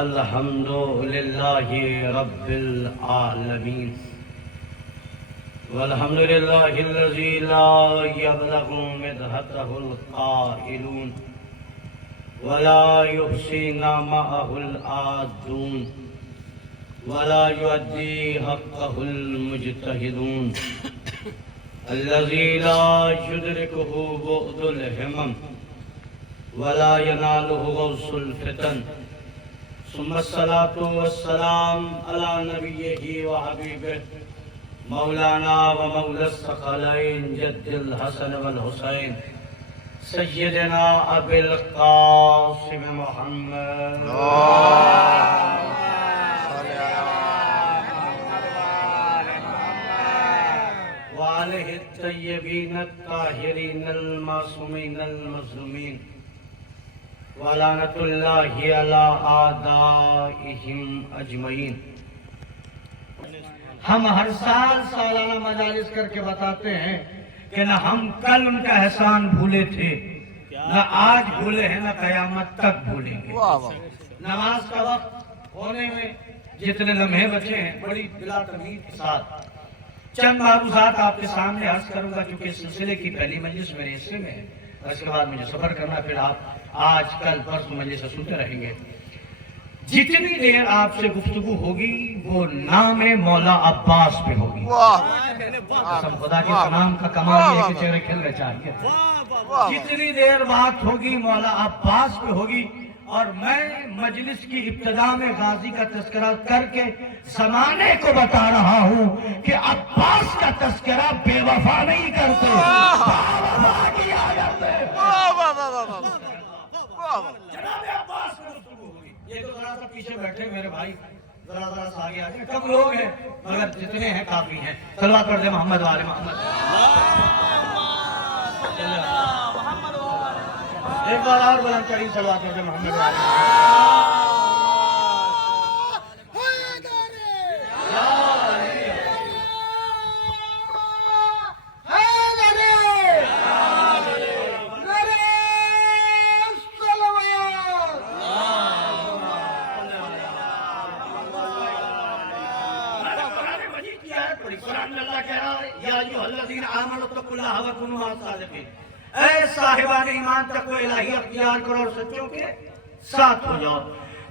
الحمد للہ رب العالمین والحمد للہ الذی لا یبلغ مدحتہ القائلون ولا یحصی نعمہ العادون ولا یؤدی حقہ المجتہدون الذی لا یدرکہ بعد الہمم ولا ینالہ غوث الفتن ثم الصلاة والسلام على نبیہ وحبیبہ مولانا ومولا الثقلین جد الحسن والحسین سیدنا ابی القاسم محمد وآلہ الطیبین الطاہرین المعصومین المظلومین وَلَعْنَةُ اللَّهِ عَلَىٰ أَعْدَائِهِمْ أَجْمَعِينَ۔ ہم ہر سال سالانہ مجالس کر کے بتاتے ہیں کہ نہ ہم کل ان کا احسان بھولے تھے، نہ آج بھولے ہیں، نہ قیامت تک بھولیں گے۔ نماز کا وقت ہونے میں جتنے لمحے بچے ہیں بڑی بلا تمہید کے ساتھ چند معروضات آپ کے سامنے عرض کروں گا، کیونکہ اس سلسلے کی پہلی مجلس میرے حصے میں ہے، اس کے بعد مجھے سفر کرنا، پھر آپ آج کل پرسوں مجلس سے سنتے رہیں گے۔ جتنی دیر آپ سے گفتگو ہوگی وہ نام مولا عباس پہ ہوگی۔ قسم خدا کے نام کا کمال یہ ہے کہ چہرے کھلنے چاہیے۔ جتنی دیر بات ہوگی مولا عباس پہ ہوگی، اور میں مجلس کی ابتدا میں غازی کا تذکرہ کر کے زمانے کو بتا رہا ہوں کہ عباس کا تذکرہ بے وفا نہیں کرتے، جناب عباس کو گفتگو ہوگی۔ یہ تو ذرا سا پیچھے بیٹھے میرے بھائی، ذرا سا آگے آگے، کم لوگ ہیں مگر جتنے ہیں کافی ہیں۔ صلوات پڑھ دیں محمد وآل محمد۔ ایک بار اور بلند ترین صلوات پڑھ دیں محمد وآل محمد۔ اے صاحبان ایمان تقوی الہی اختیار کرو اور سچوں کے ساتھ ہو جاؤ۔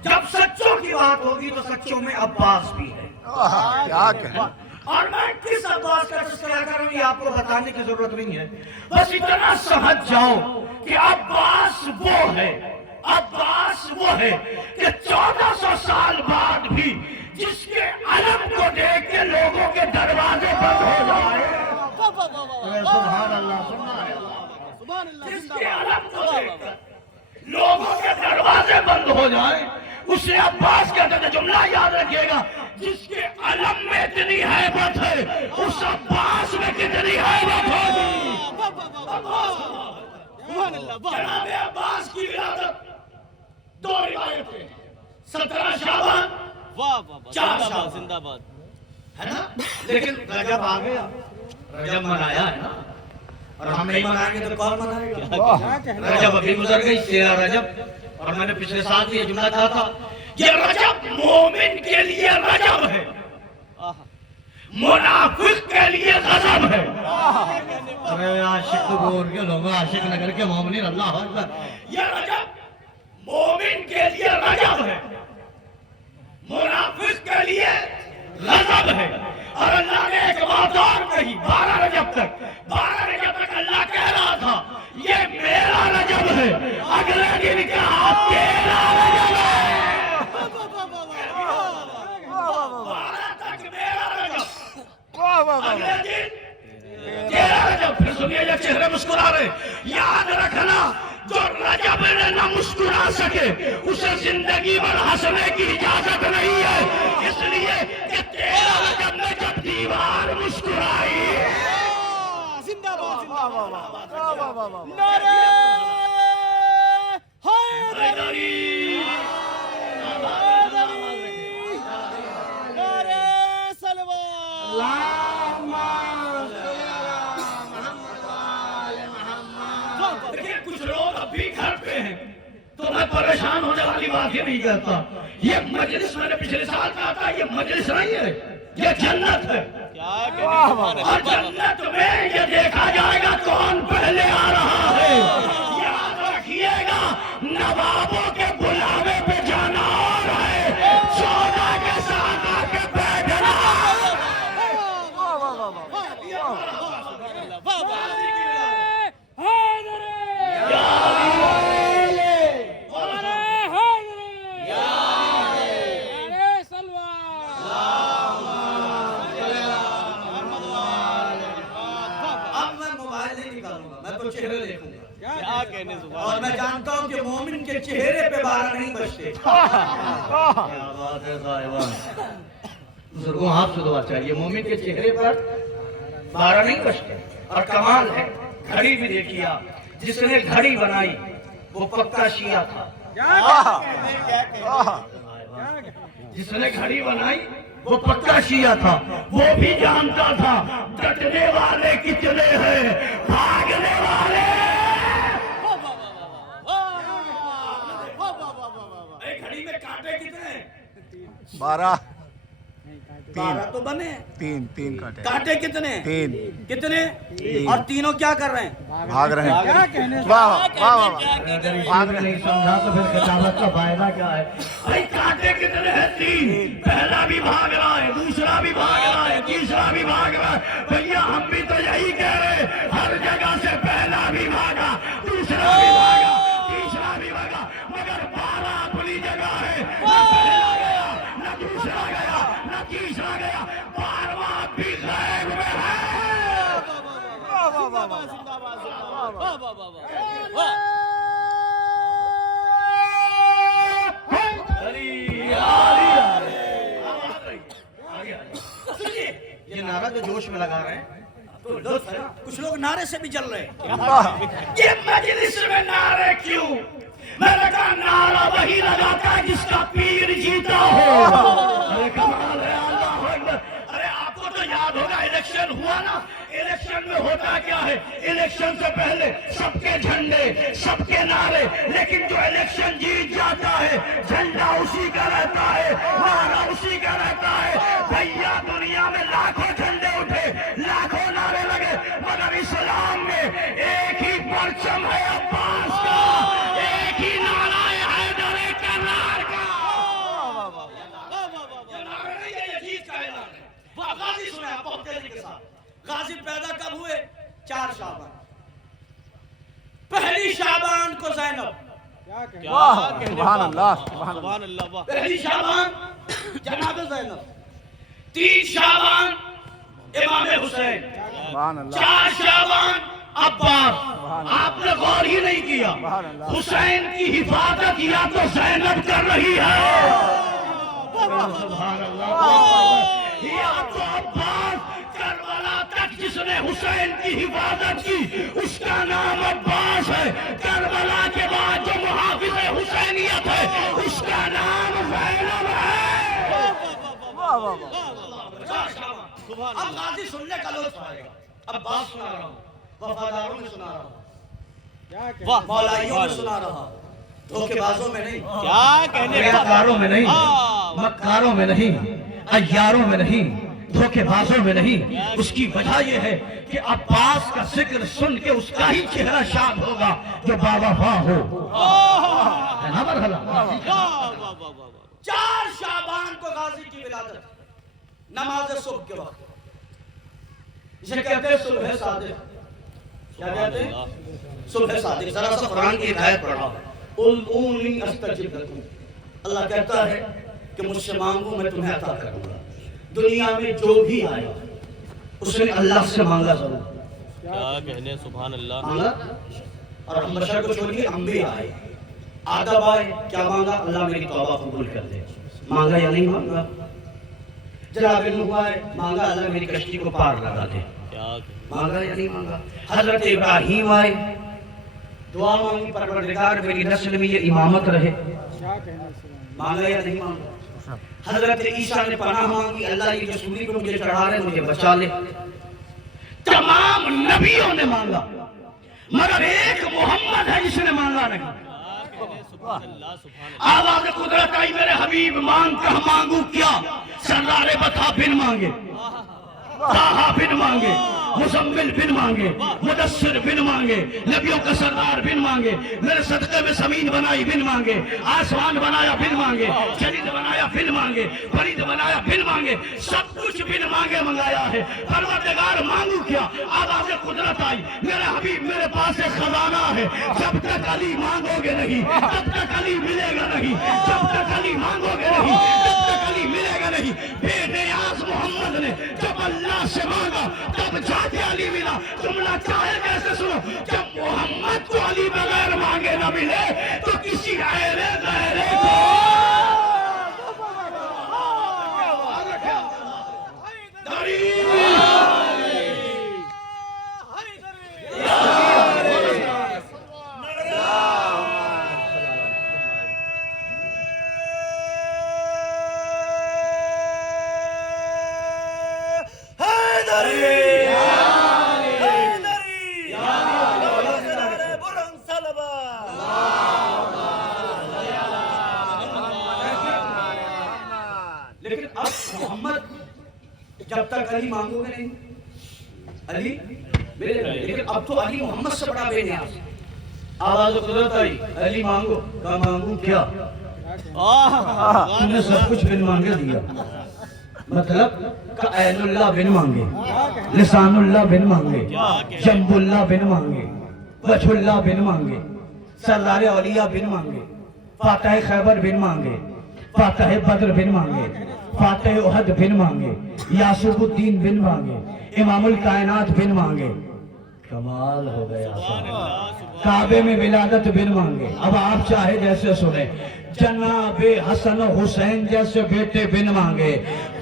جب سچوں کی بات ہوگی تو سچوں میں عباس بھی ہے۔ اور میں کس عباس کا تذکرہ کر رہا ہوں یہ آپ کو بتانے کی ضرورت نہیں ہے، بس اتنا سمجھ جاؤ کہ عباس وہ ہے، عباس وہ ہے کہ 1400 سال بعد بھی جس کے علم کو دیکھ کے لوگوں کے دروازے بند ہو جائے، سبحان اللہ سبحان اللہ، جس کے علم کو دیکھ کر لوگوں کے دروازے بند ہو جائے اسے عباس کہتے ہیں۔ جملہ یاد رکھیے گا، جس کے علم میں اتنی حیبت ہے اس عباس میں کتنی حیبت ہوگی۔ جناب عباس کی ولادت دو روایتیں، 17 شعبان 4 شعبان زندہ باد ہے نا، لیکن رجب آ گیا، رجب منایا ہے نا، اور ہم نہیں منائیں گے تو کون منائے گا؟ رجب ابھی گزر گئی، 13 رجب، اور میں نے پچھلے سال یہ جملہ کہا تھا، یہ رجب مومن کے لیے رجب ہے، منافق کے لیے غضب ہے۔ ارے عاشق بول کے لوگوں، عاشق نگر کے مومنین، اللہ اکبر، یہ رجب مومن کے لیے رجب ہے، منافق کے لیے غضب ہے۔ اور اللہ نے ایک بات اور کہی، 12 رجب تک اللہ کہہ رہا تھا یہ میرا رجب ہے، اگلے دن کہا تیرا رجب ہے۔ 12 تک میرا رجب، اگلے دن تیرا رجب۔ پھر سنیے یہ چہرے مسکرا رہے، یاد رکھنا جو رجب نے نہ مسکرا سکے اسے زندگی بھر ہنسنے کی اجازت نہیں ہے، اس لیے کہ تیرا رجب میں جب دیوار مسکرائی، زندہ باد نعرہ حیدری، نعرہ صلوات، اللہم صلی علی محمد وآل محمد۔ دیکھیں کچھ لوگ اب بھی گھر پہ ہیں تو میں پریشان ہونے والی بات ہی نہیں کہتا. یہ مجلس میں نے پچھلے سال کہا تھا یہ مجلس نہیں ہے, یہ جنت ہے. اور جنت میں یہ دیکھا جائے گا کون پہلے آ رہا ہے. یاد رکھیے گا نوابوں کے بلاوے پہ جانا اور ہے, سونا کے ساتھ آ کے بیٹھنا. چہرے دیکھوں گا اور میں جانتا ہوں کہ مومن کے چہرے پہ بارہ نہیں بچتے. کیا بات ہے صاحبان, بزرگوں آپ سے دعا چاہیے, مومن کے چہرے پر بارہ نہیں بچتے. اور کمال ہے, گھڑی بھی دیکھیے آپ, جس نے گھڑی بنائی وہ پکا شیعہ تھا. جس نے گھڑی بنائی وہ پکا شیعہ تھا. وہ بھی جانتا تھا ڈٹنے والے کتنے ہیں, بھاگنے والے. گھڑی میں کانٹے کتنے ہیں؟ 12 تو بنے. 3 کانٹے کتنے؟ 3 کتنے؟ اور تینوں کیا کر رہے ہیں؟ بھاگ رہے ہیں. کیا کہنے نہیں سمجھا تو پھر کتابت کا فائدہ کیا ہے؟ بھائی کانٹے کتنے ہیں؟ 3. پہلا بھی بھاگ رہا ہے, دوسرا بھی بھاگ رہا ہے, تیسرا بھی بھاگ رہا ہے. بھیا ہم بھی تو یہی کہہ رہے, ہر جگہ سے پہلا بھی بھاگا, دوسرا بھی بھاگا, تیسرا بھی بھاگا, مگر 12 اپنی جگہ ہے. نہ پہلا گیا, نہ دوسرا گیا, نہ تیسرا گیا, 12واں بھی غیب میں ہے. یہ نعرہ جو جوش میں لگا رہے ہیں تو لطف ہے, کچھ لوگ نعرے سے بھی جل رہے ہیں. یہ مجلس میں نعرے کیوں؟ میں نے کہا نعرہ وہی لگاتا ہے جس کا پیر جیتا ہو. ارے کمال ہے, اللہ اکبر. ارے آپ کو تو یاد ہوگا الیکشن ہوا نا, الیکشن میں ہوتا کیا ہے, الیکشن سے پہلے سب کے جھنڈے, سب کے نعرے, لیکن جو الیکشن جیت جاتا ہے جھنڈا اسی کا رہتا ہے, نعرہ اسی کا رہتا ہے. بھیا دنیا میں لاکھوں جھنڈے اٹھے, لاکھوں نعرے لگے, مگر اسلام میں ایک ہی پرچم ہے عباس کا, ایک ہی نعرہ ہے حیدر کرار کا. یہ نعرہ نہیں ہے, یہ جیت کا اعلان ہے. غازی سنیں آپ بہت تیزی کے ساتھ. غازی پیدا کب ہوئے؟ 4 شعبان. پہلی شعبان کو زینب, سبحان اللہ, سبحان اللہ, پہلی شعبان جناب زینب, 3 شعبان امام حسین, 4 شعبان عباس. آپ نے غور ہی نہیں کیا, حسین کی حفاظت یا تو زینب کر رہی ہے, سبحان اللہ, یا تو عباس. کربلا تک جس نے حسین کی حفاظت کی اس کا نام عباس ہے. کربلا کے بعد جو محافظ حسینیت ہے اس کا نام زینب ہے. اب غازی سننے کا لطف آئے گا. عباس سنا رہا ہوں, وفاداروں میں سنا رہا ہوں, مولائیوں میں سنا رہا ہوں, دھوکے بازوں میں نہیں, کیا کہنے, ریاکاروں میں نہیں, مکاروں میں نہیں, عیاروں میں نہیں, دھوکے بازوں میں نہیں. اس کی وجہ یہ ہے کہ عباس کا ذکر سن کے اس کا ہی چہرہ شاد ہوگا جو باوفا ہو. ہے نا مرحلہ. 4 شعبان کو غازی کی ولادت, نماز صبح کے وقت, اسے کہتے ہیں صبح صادق. کیا کہتے ہیں؟ صبح صادق. ذرا سا قرآن کی ایک آیت پڑھا, ادعونی استجب لکم. اللہ کہتا ہے کہ مجھ سے مانگو میں تمہیں عطا کروں گا. دنیا میں جو بھی آیا اس نے اللہ سے مانگا ضرور. کیا کہنے, سبحان اللہ, مانگا. اور ہم بشر کو چھوڑ کے انبیاء آئے, آدم آئے, کیا مانگا؟ اللہ میری توبہ قبول کر دے. مانگا یا نہیں مانگا؟ جناب نوح آئے, مانگا اللہ میری کشتی کو پار لگا دے. مانگا یا نہیں مانگا؟ حضرت ابراہیم آئے, دعا مانگی پروردگار میری نسل میں یہ امامت رہے. مانگا یا نہیں مانگا؟ حضرت عیسیٰ نے پناہ مانگی, اللہ یہ جو سولی کو مجھے چڑھا رہے مجھے بچا لے. تمام نبیوں نے مانگا, مگر ایک محمد ہے جس نے مانگا نہیں. آواز قدرت آئی میرے حبیب مانگ کہاں مانگوں کیا سردار بتا بن مانگے طاہا بن مانگے مزمل بن مانگے مدثر بن مانگے نبیوں کا سردار بن مانگے میرے صدقے میں زمین بنائی بن مانگے آسمان بنایا بن مانگے جلید بنایا بن مانگے فرید بنایا بن مانگے سب کچھ بن مانگے منگایا ہے پروردگار مانگو کیا آواز قدرت آئی میرے حبیب میرے پاس ایک خزانہ ہے جب تک علی مانگو گے نہیں تب تک علی ملے گا نہیں جب تک علی مانگو گے نہیں تب تک علی ملے گا نہیں بے نیاز محمد نے جب اللہ سے مانگا تب جاتے علی ملا جملہ چاہے کیسے سنو جب محمد کو علی بغیر مانگے نہ ملے تو کسی غیر کو لیکن اب محمد جب تک علی مانگو گے نہیں علی لیکن اب تو علی محمد سے بڑا بے نیاز آواز قدرت آئی علی مانگو کہا مانگو کیا تم نے سب کچھ بن مانگے دیا مطلب کہ عین اللہ بن مانگے لسان اللہ بن مانگے جنب اللہ بن مانگے وجہ اللہ بن مانگے سردار اولیاء بن مانگے فاتح خیبر بن مانگے فاتح بدر بن مانگے فاتح احد بن مانگے یاسوب الدین بن مانگے امام الکائنات بن مانگے کمال ہو گیا کعبے میں ولادت بن مانگے اب آپ چاہے جیسے سنیں جناب حسن حسین جیسے بیٹے بن مانگے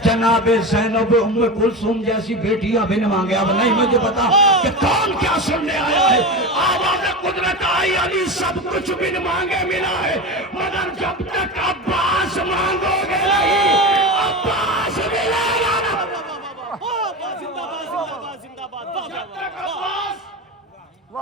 جناب زینب ام کلثوم جیسی بیٹیاں بن مانگے اب نہیں مجھے پتا کہ کون کیا سننے آیا ہے آواز قدرت آئی علی سب کچھ بن مانگے ملا ہے مگر جب تک عباس مانگو گے نہیں عباس ملے گا نا جب تک عباس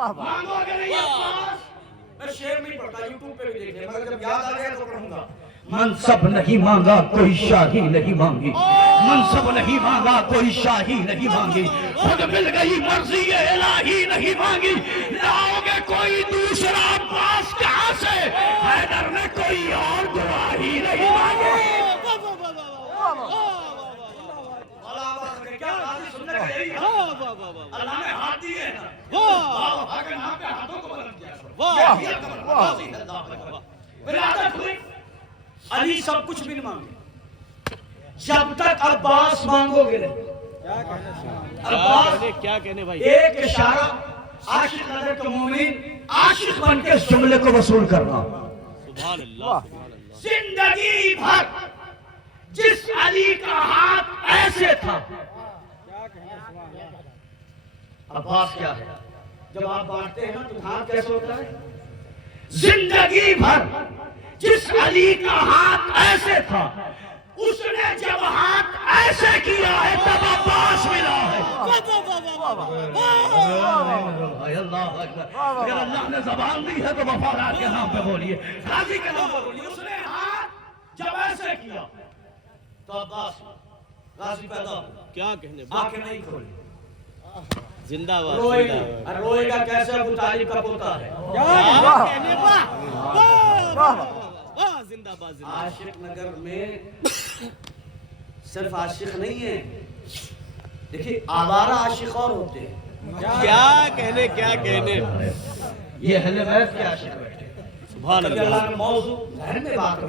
مانگو گے نہیں عباس میں شعر نہیں پڑھتا یوٹیوب پہ بھی دیکھ لیں مگر جب یاد آ گیا تو پڑھوں گا منصب نہیں مانگا کوئی شاہی نہیں مانگی منصب نہیں مانگا کوئی شاہی نہیں مانگی خود مل گئی مرضی الہی نہیں مانگی لاؤ گے کوئی دوسرا عباس کہاں سے حیدر نے کوئی اور دعا ہی نہیں مانگی اللہ نے ہاتھ دیے علی سب کچھ بھی مانگے جب تک عباس مانگو گے عباس کیا کہنے بھائی ایک اشارہ عاشق نظر کے مومن عاشق بن کے اس جملے کو وصول کرنا سبحان اللہ زندگی بھر جس علی کا ہاتھ ایسے تھا عباس کیا ہے جب آپ بانٹتے ہیں نا تو ہاتھ کیسے ہوتا ہے زندگی بھر جس علی کا ہاتھ ایسے تھا اس نے جب ہاتھ ایسے کیا ہے تب عباس ملا ہے اللہ اکبر اگر اللہ نے زبان دی ہے تو وفادار کے نام پہ بولیے غازی کے نام پہ بولیے اس نے ہاتھ جب ایسے کیا تو عباس غازی پیدا کیا کہنے آنکھیں نہیں کھولی زندہ باد روئے گا کیسے ابو طالب کا پوتا ہے زندہ باد عاشق نگر میں صرف عاشق نہیں ہے دیکھیں آوارہ عاشق اور ہوتے ہیں کیا کہنے یہ اہل بیت کے عاشق بیٹھے سبحان کبھی اللہ اللہ نے موضوع ذہن میں بات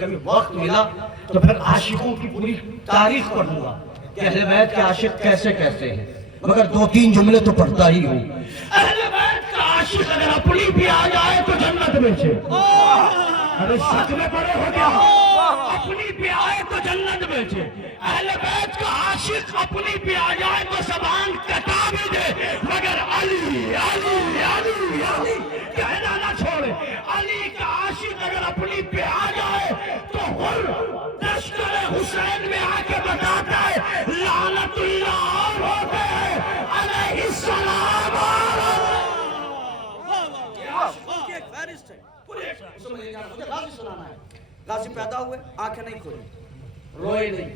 کبھی وقت ملا تو پھر عاشقوں کی پوری تاریخ پڑھوں گا کہ اہل بیت کے عاشق کیسے کیسے ہیں مگر دو تین جملے تو پڑھتا ہی ہوں اہل بیت کا عاشق اگر اپنی بھی آ جائے تو جنت میں چھے ارے سچ میں پڑے ہو گیا اپنی بھی آئے تو جنت میں چھے اہل بیت کا عاشق اپنی بھی آ جائے تو زبان کٹا بھی دے مگر علی علی علی علی کہنا نہ چھوڑے علی کا عاشق اگر اپنی بھی آ جائے تو لشکر حسین میں آ کے بتاتا ہے لعنت اللہ اور ہوتے ہیں علیہ السلام جانا, مجھے غازی سنانا ہے. غازی پیدا ہوئے, آنکھیں نہیں کھولی, روئے نہیں.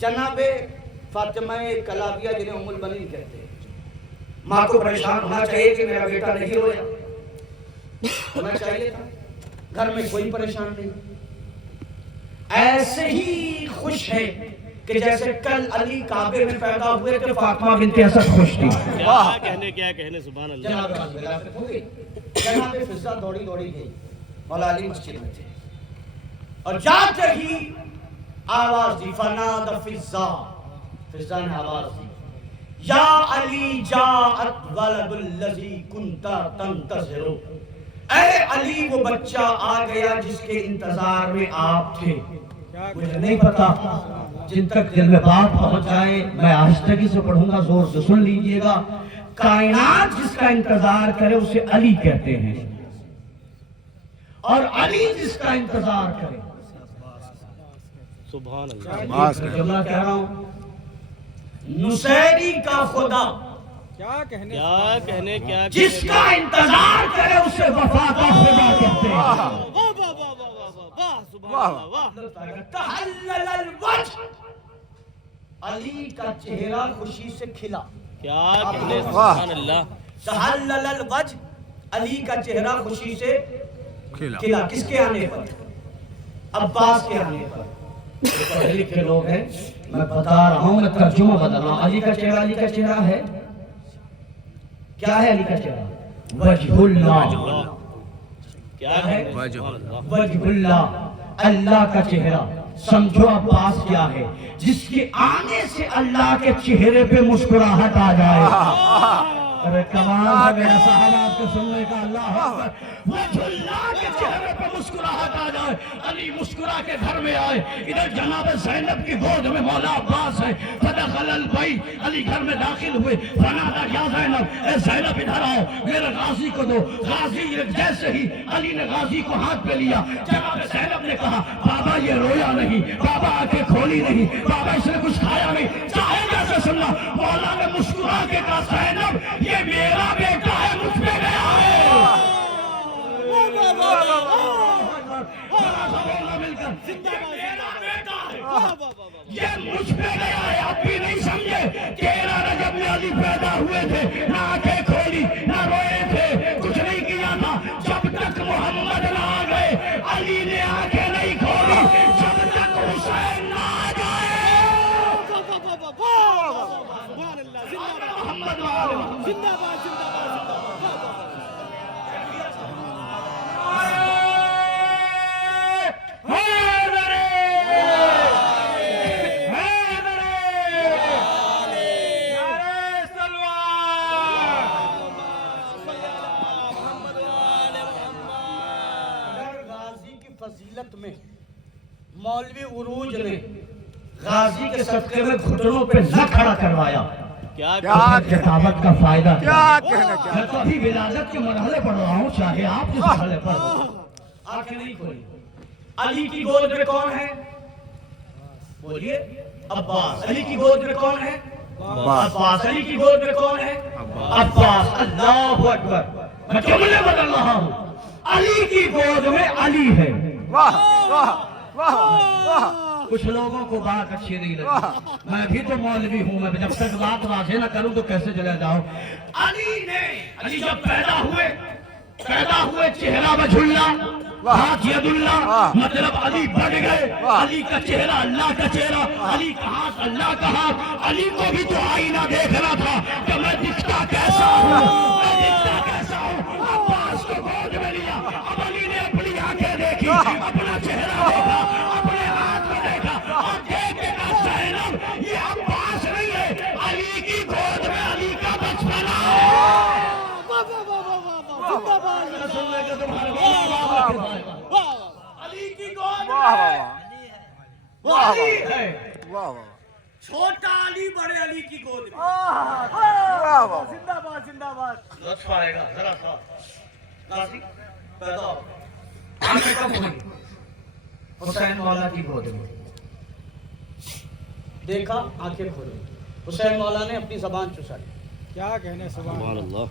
جناب فاطمہ کلابیہ جنہیں ام البنین کہتے ہیں, ماں کو پریشان ہونا چاہیے کہ میرا بیٹا نہیں رویا, ہونا چاہیے تھا. گھر میں کوئی پریشان نہیں, ایسے ہی خوش ہے کہ جیسے کل علی کعبے میں پیدا ہوئے کہ فاطمہ بنت اسد خوش تھی. کیا کہنے سبحان اللہ. جناب غازی خلافت ہو گئی. جناب فضہ دوڑی دوڑی گئی, مولا علی مسجد میں تھے, اور جاتے ہی آواز دی, فناد فضہ, فضہ نے آواز دی, یا علی جاءت ولد الذی کنت تنتظر, اے علی وہ بچہ آ گیا جس کے انتظار میں آپ تھے. مجھے نہیں پتا, جن تک دل میں بات پہنچ جائے میں آہستگی سے پڑھوں گا, زور سے سن لیجئے گا. کائنات جس کا انتظار کرے اسے علی کہتے ہیں, اور علی جس کا انتظار کرے, سبحان اللہ. جملہ کہہ رہا ہوں, نصیری کا خدا کیا کہنے جس کا انتظار کرے اسے وفا کا خدا کہتے ہیں. واہ سبحان اللہ. واہ تحلل الوجه, علی کا چہرہ خوشی سے کھلا. کیا کہنے سبحان اللہ. تحلل الوجه, علی کا چہرہ خوشی سے کھلا. کس کے آنے پر؟ عباس کے آنے پر. پڑھے لکھے لوگ ہیں, میں بتا رہا ہوں, میں ترجمہ بدل رہا ہوں. علی کا چہرہ ہے, کیا ہے علی کا چہرہ؟ وجہ اللہ. کیا ہے وجہ اللہ, اللہ کا چہرہ. سمجھو عباس کیا ہے؟ جس کے آنے سے اللہ کے چہرے پہ مسکراہٹ آ جائے. ارے کمال ہے میرے صاحب آپ کو سننے کا. اللہ اکبر. وجہ اللہ کے چہرے پہ مسکراہٹ آ جائے, علی مسکرا کے گھر میں آئے. ادھر جناب زینب کی گود میں مولا عباس ہے. فدخل البیت, علی گھر میں داخل ہوئے. فنادى یا زینب, اے زینب ادھر آؤ, میرے غازی کو دو. غازی جیسے ہی علی نے غازی کو ہاتھ پہ لیا, جناب زینب نے کہا بابا یہ رویا نہیں, بابا آنکھیں کھولی نہیں, بابا اس نے کچھ کھایا نہیں. چاہے جیسے سننا, مولا نے مسکرا کے کہا زینب یہ میرا بیٹا ہے, مجھ پہ گیا ہے. یہ مجھ پہ گیا ہے. آپ بھی نہیں سمجھے, 13 رجب میں علی پیدا ہوئے تھے, نہ آنکھیں کھولی نہ روئے تھے, کچھ نہیں کیا تھا. جب تک محمد نہ آ گئے علی نے آنکھیں نہیں کھولی, جب تک حسین نہ آ جائے. محمد زندہ باد. فضیلت میں مولوی عروج نے غازی کے صدقے میں گھٹنوں پہ نہ کھڑا کروایا. کیا کتابت کا فائدہ میں تو ابھی ولادت کے مرحلے پڑھ رہا ہوں, چاہے آپ جس مرحلے پر. آنکھیں نہیں کھولی. علی کی گود میں کون ہے؟ بولیے. عباس. علی کی گود میں کون ہے؟ عباس. علی کی گود میں کون ہے؟ عباس. اللہ اکبر. میں جملے بدل رہا ہوں. علی کی گود میں علی ہے. کچھ لوگوں کو بات اچھی نہیں لگی, میں بھی تو مولوی ہوں, میں جب تک بات واضح نہ کروں تو کیسے چلے جاؤں. علی جب پیدا ہوئے چہرہ میں جھلا, ہاتھ ید اللہ, مطلب علی بڑھ گئے. علی کا چہرہ اللہ کا چہرہ, علی کا ہاتھ اللہ کا ہاتھ. علی کو بھی تو آئینہ دیکھنا تھا کہ میں دکھتا کیسا ہوں, عباس کو گود میں لیا. اب علی نے اپنی آنکھیں دیکھی, اپنا چہرہ دیکھا, اپنے ہاتھ میں دیکھا, اور دیکھ کے کہا زینب یہ عباس نہیں ہے, علی کی گود میں علی کا بچپنا ہے. علی کی گود میں علی ہے. چھوٹا علی بڑے علی کی گود میں. زندہ باد. زندہ باد. لطف آئے گا ذرا سا. غازی پیدا ہو, آنکھیں کب ہوئی؟ حسین مولا کی گود میں. دیکھا آنکھیں کھولی, حسین مولا نے اپنی زبان چسا لی. کیا کہنے سبحان اللہ.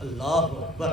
اللہ اکبر.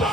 2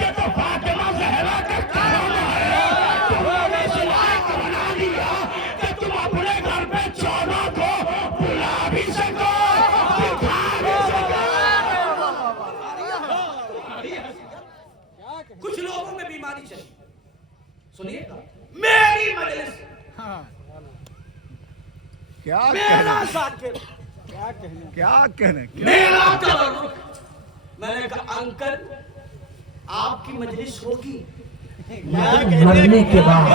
یہ تو فاطمہ زہرا کا کام ہے. تم نے اس لائق بنا دیا کہ تم اپنے گھر پہ 14 کو بلا بھی سکو, دکھا بھی سکو. کچھ لوگوں میں بیماری چلی. سنیے گا, میری مجلس, کیا میرا ذاکر, کیا کہنے میرا تبرک. میں نے کہا انکل آپ کی مجلس ہوگی مرنے کے بعد.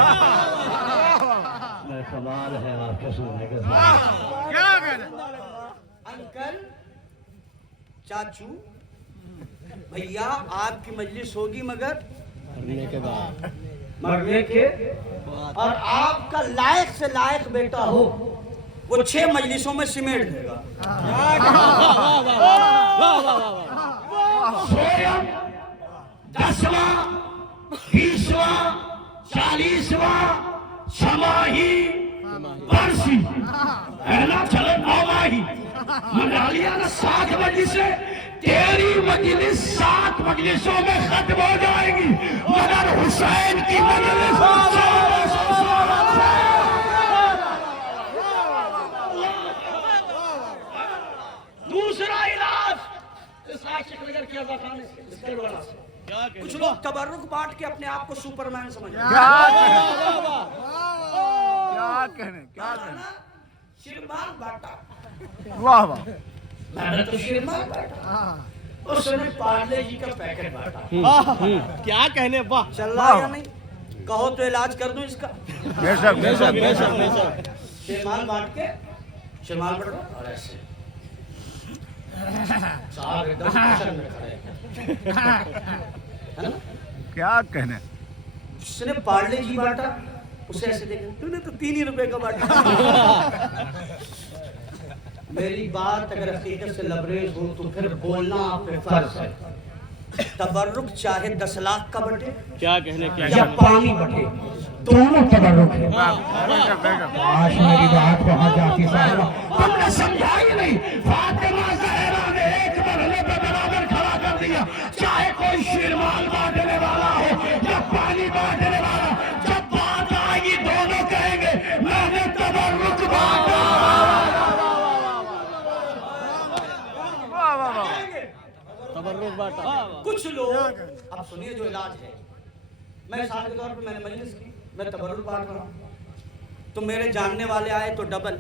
میں کمال ہے آپ کے سننے کے بعد. کیا کہنے انکل, چاچو, بھیا آپ کی مجلس ہوگی مگر مرنے کے بعد. مرنے کے, اور آپ کا لائق سے لائق بیٹا ہو وہ 6 مجلسوں میں سمیٹ دے گا. سویم 10واں 20واں 40واں چھماہی برسی ہے نا, چلو 9 ماہی منڈا لیا نا. 7 مجلسیں, تیری مجلس 7 مجلسوں میں ختم ہو جائے گی, مگر حسین کی مجلس دوسرا علاج اس عاشق نگر کی ازاخانے سے, اس کربلا سے. کچھ لوگ تبرک بانٹ کے اپنے آپ کو سپرمین سمجھتے ہیں. کیا کہنے کیا کہنے شرمان باٹا, واہ واہ میں نے تو شرمان باٹا, اس نے پارلے جی کا پیکٹ باٹا. کیا کہنے, واہ. چل رہا یا نہیں؟ کہو تو علاج کر دوں اس کا. بے شک بے شک بے شک بے شک. شرمان بانٹ کے, شرمان بڑھ رہا اور ایسے صاحب ایک دم پشن میں کھڑے ہیں. کیا کہنے اس نے پارلے جی بانٹا, اسے ایسے دیکھا, تو نے تو 3 ہی روپے کا بانٹا. میری بات اگر حقیقت سے لبریز ہو تو پھر بولنا آپ پہ فرض ہے. تبرک چاہے 10 لاکھ کا بٹے کیا کہنے کیا یا پانی بٹے, دونوں تبرک ہے. بے شک بے شک آج میری بات وہاں جاتی صاحبہ, تم نے سمجھا ہی نہیں. فاطمہ زہرا نے ایک مرحلے پہ برابر کھڑا کر دیا, چاہے کوئی شیرمال بانٹنے والا ہو یا پانی بانٹنے والا. جب بات آئے گی دونوں کہیں گے میں نے تبرک بانٹا. واہ واہ واہ تبرک باٹا. کچھ لوگ, اب سنیے جو علاج ہے, میں مثال کے طور پر میں نے مجلس کی, میں تبرک بانٹ رہا ہوں, تو میرے جاننے والے آئے تو ڈبل,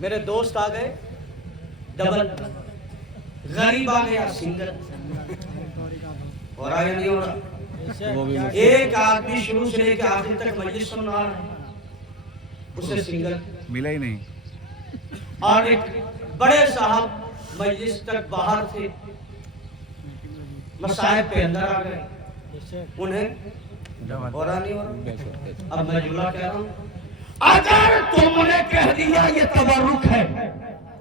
میرے دوست آ گئے ڈبل, غریب آ گیا سنگل. ہو رہا یا نہیں ہو رہا؟ وہ بھی ایک آدمی شروع سے لے کے آخر تک مجلس سن رہا ہے, اسے سنگل. ملا ہی نہیں. اور ایک بڑے صاحب مجلس تک باہر تھے, مصائب پہ اندر آ گئے, انہیں ہو رہا نہیں ہو رہا. اب میں جملہ کہہ رہا ہوں, اگر تم نے کہہ دیا یہ تبرک ہے,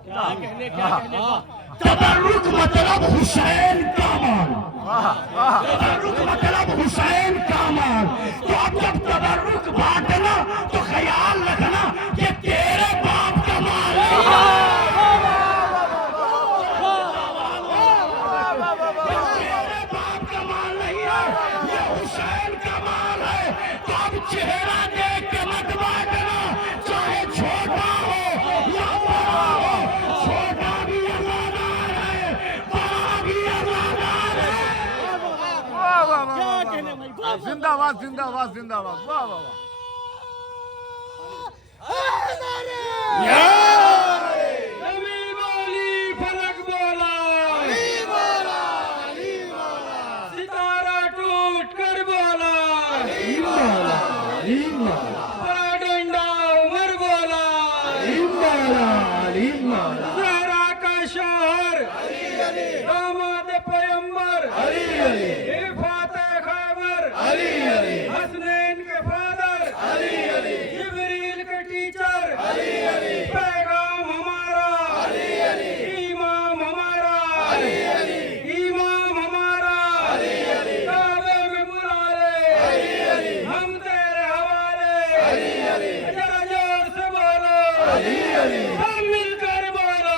کیا کہنے کیا کہنے. تبرک مطلب حسین کا مال, تبرک مطلب حسین کا مال, تو اب جب تبرک بانٹنا تو خیال رکھنا کہ تیرے باپ کا مال ہے, تیرے باپ کا مال نہیں ہے, یہ حسین کا مال ہے. تو اب چہرہ دیکھ کے مت بانٹنا, چاہے چھوٹا ہو یا بڑا ہو. چھوٹا بھی ازادار ہے, بڑا بھی ازادار ہے. واہ واہ واہ زندہ باد زندہ باد زندہ باد. واہ واہ واہ ستارہ ٹوٹ کر بولا, بڑا ڈنڈا عمر بولا, زہرا کا شوہر داماد پیمبر, فاتح خیبر, حسنین کے فادر, جبریل کے ٹیچر, پیغام ہمارا, امام ہمارا, امام ہمارا, کعبے میں بلا لے, ہم تیرے حوالے, ذرا زور سے بولو, ہم مل کر بولو,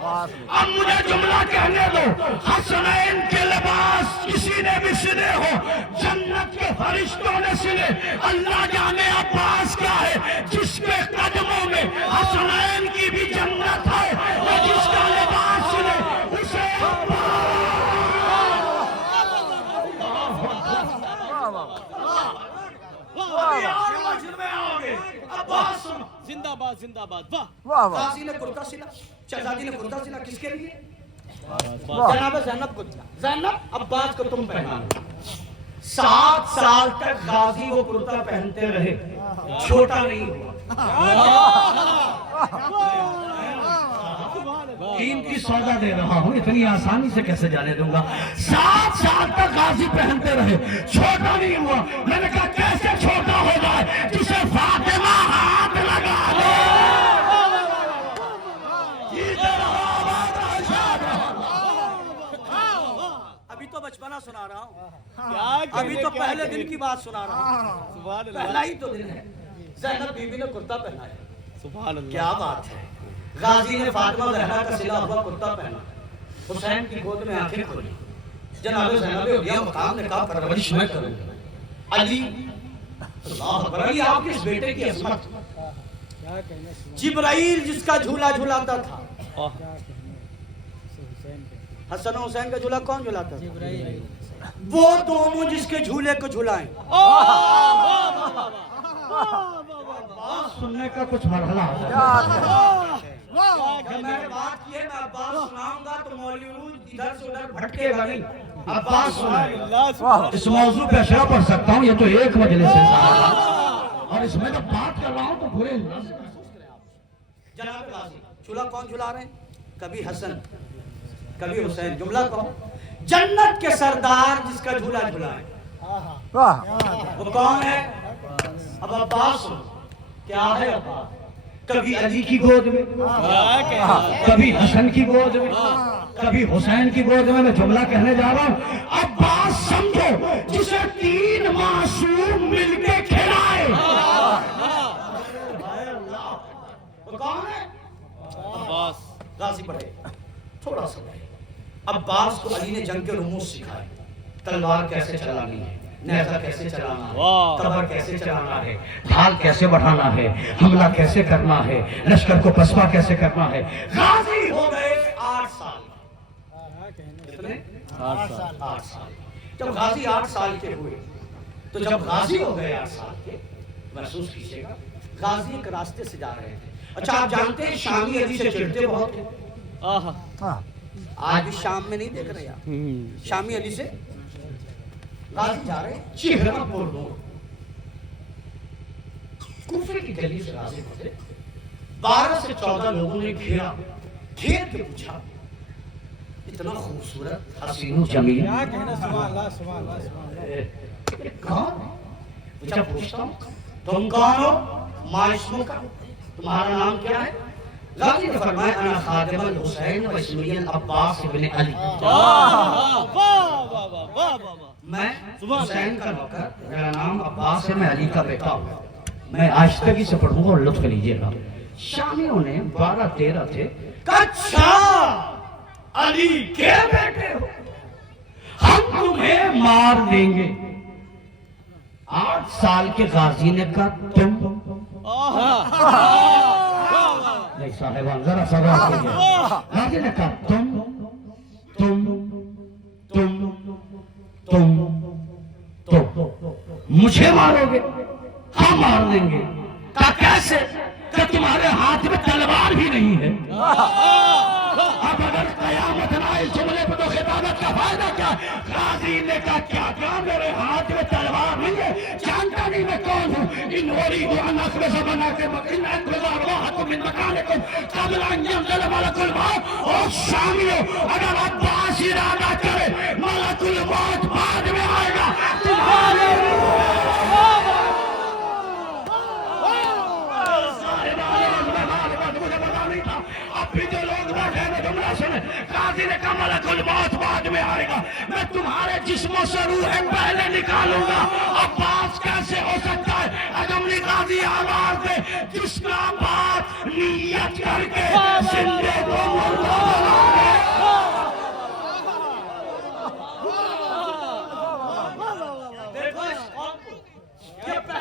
اب مجھے جملہ کہنے دو، حسنین کے لباس کسی نے بھی سنے ہو، جنت کے فرشتوں نے سنے، اللہ جانے عباس کیا ہے جس کے قدموں میں حسنین کی بھی جنت ہے، اور جس کا لباس سنے اسے عباس سنو۔ زندہ باد زندہ باد، واہ واہ واہ غازی نے کرتا سلا، شہزادی نے کرتا سلا، کس کے لیے؟ جناب زینب کو دیا، زینب عباس کو تم پہنا۔ 7 سال تک غازی وہ کرتا پہنتے رہے، چھوٹا نہیں ہوا۔ قیمتی سودا دے رہا ہوں، اتنی آسانی سے کیسے جانے دوں گا؟ 7 سال تک غازی پہنتے رہے، چھوٹا نہیں ہوا۔ میں نے کہا کیسے چھوٹا ہو جائے جسے فاطمہ ہاتھ لگا دے۔ ابھی تو بچپنا سنا رہا ہوں، کیا ابھی تو پہلے دن کی بات سنا رہا ہوں، سبحان اللہ پہلا ہی تو دن ہے، زینب بیوی نے کرتا پہنا ہے۔ سبحان اللہ، کیا بات ہے، غازی نے فاطمہ زہرا کا سلا ہوا کرتا پہنا، حسین کی گود میں آنکھیں کھولی، جناب زینب علیہ مقام نے کہا پرورش میں کروں گا۔ علی اللہ اکبر، علی آپ کے اس بیٹے کی عظمت، جبرائیل جس کا جھولا جھولاتا تھا، حسن و حسین کا جھولا کون جھولاتا تھا؟ وہ دونوں جس کے جھولے کو جھلائیں۔ سننے کا کچھ مرحلہ آ جب میں نے بات کی ہے میں عباس سناؤں گا تو مولوی ادھر سے ادھر بھٹکے گا نہیں، عباس سنائے۔ اس موضوع پہ اشرا پڑھ سکتا ہوں، یہ تو ایک مجلس ہے اور اس میں جب بات کر رہا ہوں تو پورے جناب غازی جھولا کون جھلا رہے ہیں؟ کبھی حسن کبھی حسین، جملہ کون؟ جنت کے سردار جس کا جھولا جھلائیں، وہ کون ہے؟ اب عباس کیا ہے عباس؟ کبھی علی کی گود میں، کبھی حسن کی گود میں، کبھی حسین کی گود میں۔ میں جملہ کہنے جا رہا ہوں، عباس سمجھو جسے 3 معصوم مل کے کھلائے۔ وہ کون ہے؟ عباس غازی پڑھے تھوڑا سا پڑھے۔ عباس کو علی نے جنگ کے رموز سکھائے، تلوار کیسے چلانی ہے، نیزہ کیسے چلانا ہے، تبر کیسے چلانا ہے، ڈھال کیسے بڑھانا ہے، حملہ کیسے کرنا ہے، لشکر کو پسپا کیسے کرنا ہے۔ غازی ہو گئے 8 سال۔ کتنے؟ 8 سال 8 سال۔ جب غازی 8 سال کے ہوئے تو جب غازی ہو گئے 8 سال کے، محسوس کیجئے گا غازی ایک راستے سے جا رہے تھے۔ اچھا آپ جانتے ہیں شامی علی سے چڑھتے بہت تھے، آج بھی شام میں نہیں دیکھ رہے آپ، شامی علی سے غازی جا رہے ہیں، چہرہ پر نور، کوفے کی گلی سے غازی گزرے، 12 سے 14 لوگوں نے گھیرا، گھیر کے پوچھا اتنا خوبصورت حسین و جمیل کون؟ پوچھا پوچھتا ہوں تم کون ہو؟ ما اسمک، تمہارا نام کیا ہے؟ غازی نے فرمایا انا خادم الحسین و اسمی العباس ابن علی، میں حسین کا نوکر، میرا نام عباس ہے، میں علی کا بیٹا ہوں۔ میں آہستگی سے پڑھوں گا اور لطف لیجیے گا۔ شامیوں نے 12-13 تھے، اچھا علی کے بیٹے ہو، ہم تمہیں مار دیں گے۔ 8 سال کے غازی نے کہا تم نہیں صاحبان ذرا سوال کیجئے، غازی نے کہا تم مجھے مارو گے؟ ہم مار دیں گے۔ کہا کیسے؟ کہ تمہارے ہاتھ میں تلوار بھی نہیں ہے۔ اب اگر قیامت نہ آئے جملے پہ تو خطابت کا فائدہ کیا؟ غازی نے کہا کیا میرے ہاتھ میں تلوار نہیں ہے؟ جانتا نہیں میں کون ہوں؟ ان اريد ان اخرج بناکم ان انقذ ارواحکم من مکانکم قبل ان ينزل ملک الموت۔ اور شامیوں اگر عباس ارادہ کرے ملک الموت بعد میں آئے گا تمہارے غازی نے کہا ملک الموت بعد میں آئے گا، میں تمہارے جسموں سے روحیں پہلے نکالوں گا۔ عباس کیسے ہو سکتا ہے؟ اگمنی غازی آواز دے جس کا بات نیت کر کے زندے کو مردہ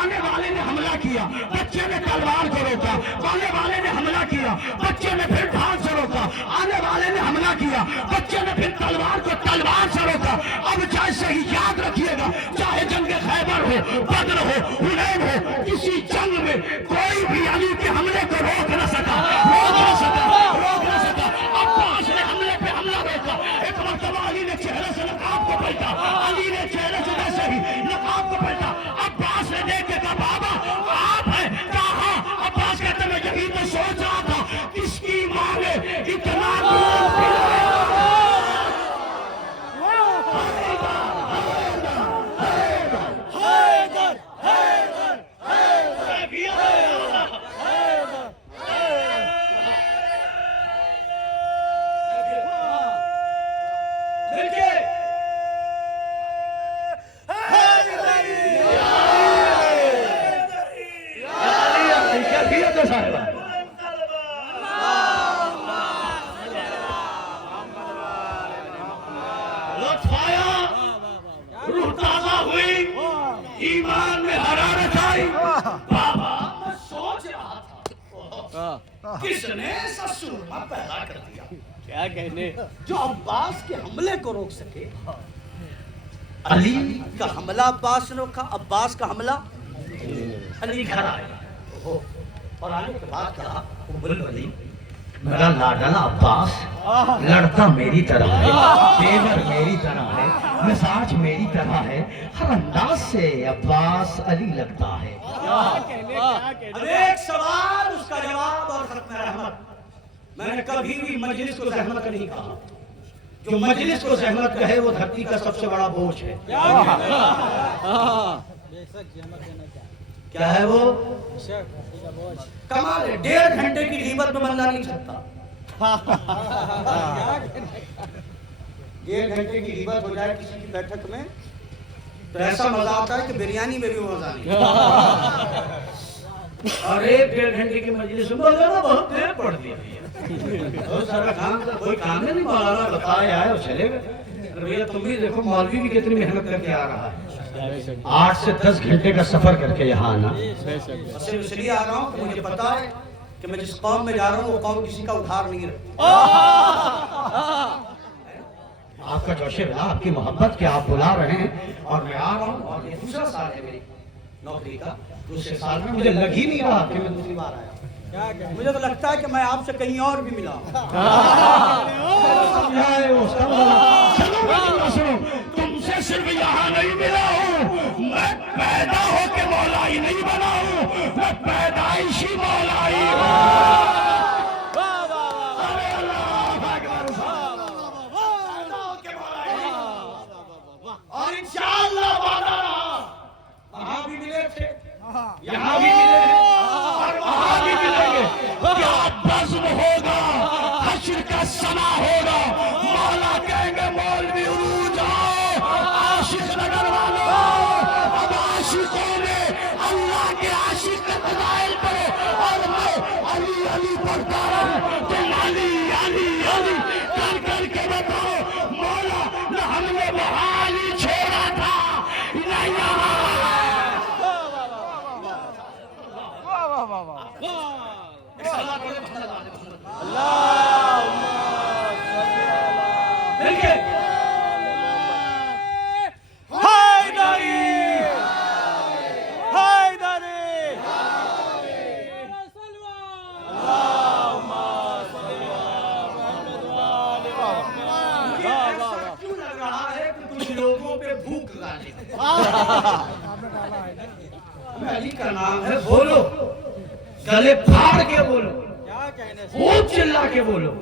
آنے والے نے حملہ کیا, بچے نے تلوار کو روکا. آنے والے نے حملہ کیا, بچے نے پھر ڈھال سے روکا. آنے والے نے حملہ کیا, بچے نے پھر تلوار کو تلوار سے روکا. اب جیسے ہی یاد رکھیے گا, چاہے جنگ خیبر ہو, بدر ہو, حنین ہو, کسی جنگ میں کوئی بھی علی کے حملے کو روک نہ سکا. عباس نے حملے پہ حملہ روکا. ایک مرتبہ علی نے چہرے سے نقاب کو پلٹا, علی نے چہرے سے ویسے ہی نقاب کو پلٹا. عباس نے دیکھ کے کہا بابا آپ ہیں, کہا عباس کہتے میں یہی تو سوچ رہا تھا کس کی ماں نے اتنا روح تازہ ہوئی, ایمان میں حرارت آئی. بابا میں سوچ رہا تھا کس نے ایسا سورما پیدا کر دیا کیا کہنے جو عباس کے حملے کو روک سکے. علی کا حملہ عباس نے روکا, عباس کا حملہ علی گھر آیا. اور آنے کے بعد کہا بلبلی میرا لاڈلا عباس لڑتا میری طرح ہے, تیور میری طرح ہے, مزاج میری طرح ہے, ہر انداز سے عباس علی لگتا ہے. اب ایک سوال اس کا جواب اور ختم رحمت. میں نے کبھی بھی مجلس کو زحمت نہیں کہا. جو مجلس کو زحمت کہے وہ دھرتی کا سب سے بڑا بوجھ ہے. کیا ہے وہ؟ کمال ہے, 1.5 گھنٹے کی غیبت میں بندہ نہیں سکتا. 1.5 گھنٹے کی غیبت ہو جائے کسی کی بیٹھک میں تو ایسا مزہ آتا ہے کہ بریانی میں بھی مزہ نہیں. اور 1.5 گھنٹے کی مجلس میں بہت دیر پڑ دی. کوئی کام نہیں, مولانا بتایا ہے اور چلے گئے. بھیا تم بھی دیکھو مولوی بھی کتنی محنت کر کے آ رہا ہے, 8 سے 10 گھنٹے کا سفر کر کے یہاں آنا. صرف اس لیے آ رہا ہوں کہ مجھے پتا ہے کہ میں جس قوم میں جا رہا ہوں وہ قوم کسی کا ادھار نہیں رکھتی. آپ کا جوش بلا, آپ کی محبت کہ آپ بلا رہے ہیں اور میں آ رہا ہوں. اور یہ دوسرا سال ہے میری نوکری کا. دوسرے سال میں مجھے لگ ہی نہیں رہا کہ میں دوسری بار آیا. مجھے تو لگتا ہے کہ میں آپ سے کہیں اور بھی ملا. تم سے صرف یہاں نہیں ملا ہوں, میں پیدا ہو کے مولائی نہیں بنا ہوں, میں پیدائشی مولائی ہوں. اور انشاءاللہ وعدہ رہا, وہاں بھی ملے تھے, یہاں بھی ملے ہیں, اور وہاں بھی ملیں گے. کیا بزم ہوگا, حشر کا سما ہوگا, مولا کہیں گے مولوی عروج آؤ, عاشق نگر والوں, اب عاشقوں میں اللہ کے عاشق کے فضائل پڑھو. اور میں علی علی پڑھتا رہوں, تم علی علی علی کر کر کے بتاؤ مولا نہ ہم نے وہاں علی چھوڑا تھا نہ یہاں. لوگوں پہ بھوک غالب ہے. علی کا نام ہے, بولو, گلے پھاڑ کے بولو, خوب چلا کے بولو.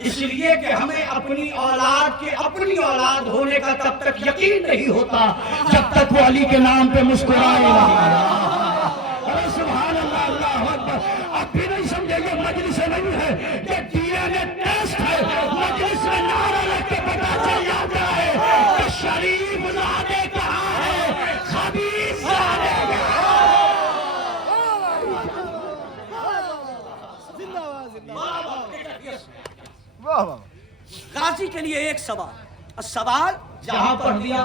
اس لیے کہ ہمیں اپنی اولاد کے اپنی اولاد ہونے کا تب تک یقین نہیں ہوتا جب تک وہ علی کے نام پہ مسکرائے نہیں. سبحان اللہ, اللہ اکبر. اب بھی نہیں سمجھے یہ مجلس نہیں ہے, یہ DNA ٹیسٹ ہے. مجلس میں نعرہ لگ کے پتہ چل جاتا ہے کہ شریف زادے کہاں ہے, خبیث زادے کہاں ہے. غازی کے لیے ایک سوال, سوال جہاں پڑھ دیا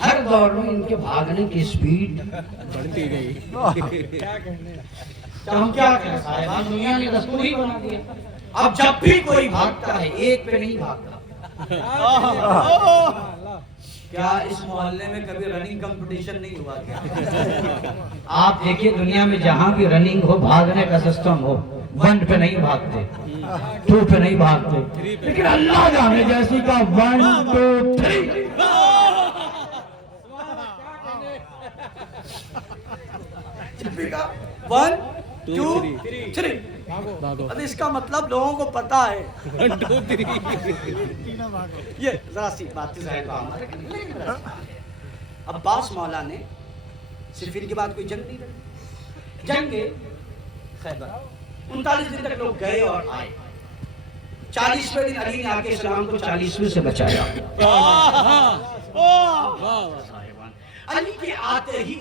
ہر دور میں ان کے بھاگنے کی سپیڈ بڑھتی گئی کیا کہنے ہم کیا کریں صاحب، دنیا نے دستور ہی بنا دیا. اب جب بھی کوئی بھاگتا ہے ایک پہ نہیں بھاگتا. کیا اس محلے میں کبھی رننگ کمپٹیشن نہیں ہوا کیا؟ آپ دیکھیے دنیا میں جہاں بھی رننگ ہو بھاگنے کا سسٹم ہو، 1 پہ نہیں بھاگتے، 2 پہ نہیں بھاگتے، لیکن اللہ جانے جیسی کا 1 2 3 1 2 3. اب اس کا مطلب لوگوں کو پتا ہے. یہ ذرا سی بات عباس مولا نے صفین کے بعد کوئی جنگ نہیں لڑی. جنگ خیبر 39 دن تک لوگ گئے اور آئے. 40ویں دن علی نے آ کے اسلام کو 40ویں سے بچایا. علی کے آتے ہی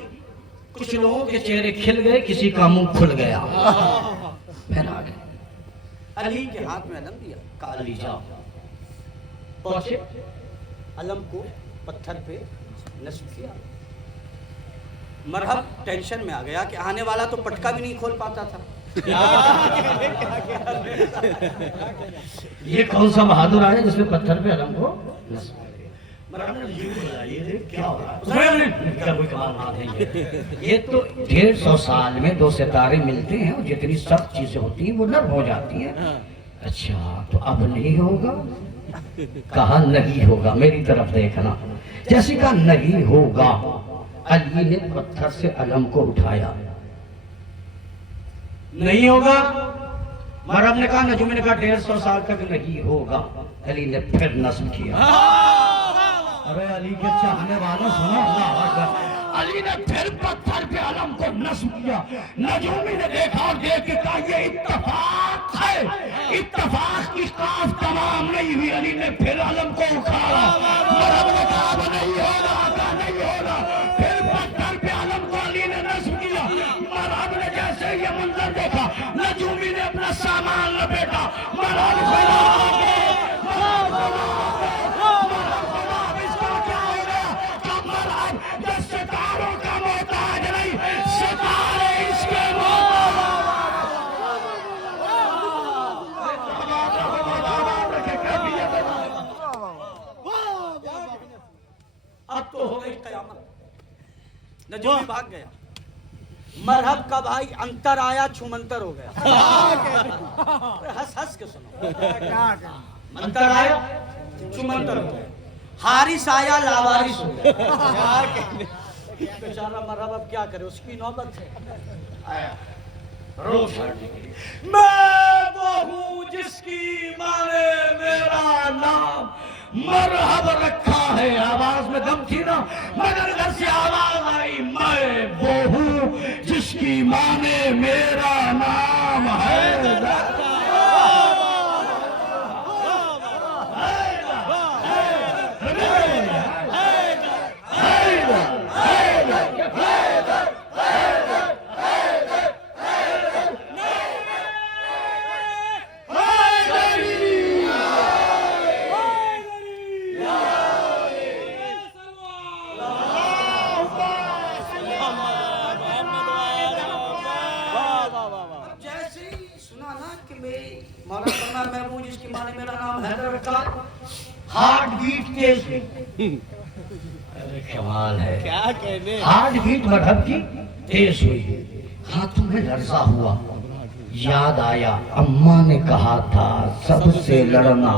کچھ لوگوں کے چہرے کھل گئے، کسی کا منہ کھل گیا، پھر آ گئے. علی کے ہاتھ میں علم دیا، کہا علی جاؤ. پہنچے، علم کو پتھر پہ نصب کیا. مرحب ٹینشن میں آ گیا کہ آنے والا تو پٹکا بھی نہیں کھول پاتا تھا. یہ کون سا بہادر آیا جس نے پتھر پہ علم کو نصب کیا؟ مرحب نے یوں بولا، یہ دیکھ کیا ہو رہا ہے؟ کوئی کمال بات نہیں. یہ تو 150 سال میں 2 ستارے ملتے ہیں اور جتنی سخت چیزیں ہوتی ہیں وہ نرم ہو جاتی ہیں. اچھا تو اب نہیں ہوگا؟ کہا نہیں ہوگا، میری طرف دیکھنا. جیسے کہا نہیں ہوگا، علی نے پتھر سے علم کو اٹھایا. نہیں ہوگا. مرحب نے کہا، نجوم نے کہا 150 سال تک نہیں ہوگا. علی نے پھر نصب کیا. ارے علی کے چاہنے والا سنو، اللہ اکبر. علی نے پھر پتھر پہ علم کو نصب کیا. نجومی نے دیکھا اور دیکھ کے کہا یہ اتفاق ہے. اتفاق کی قاف تمام نہیں ہوئی. علی نے پھر علم کو اکھاڑا. مرحب نے کہا اب نہیں ہوگا، کہا نہیں ہوگا. پھر پتھر پہ علم کو علی نے نصب کیا. مرحب نے جیسے یہ منظر دیکھا، نجومی نے اپنا سامان لپیٹا. مرحب خدا ہو گئے، مرحب خدا ہو گئے. ستاروں کا محتاج نہیں، ستارے اس کے اب تو ہو گئی قیامت. نجومی بھاگ گیا. مرحب کا بھائی انتر آیا، چھومنتر ہو گیا. ہس ہس کے سنو. انتر آیا، چھومنتر ہو گیا. حارث آیا، لاوارث ہو گیا. بیچارہ مرحب اب کیا کرے، اس کی نوبت ہے. میں وہ ہوں جس کی ماں نے میرا نام مرحب رکھا ہے. آواز میں دم تھی نا، مگر گھر سے آواز آئی، میں وہ ہوں جس کی ماں نے میرا نام ہے. ہارٹ بیٹ تیز ہوئی. کمال ہے، کیا کہنے. ہارٹ بیٹ مرحب کی تیز ہوئی. ہاتھوں میں لرزہ ہوا. یاد آیا اماں نے کہا تھا سب سے لڑنا.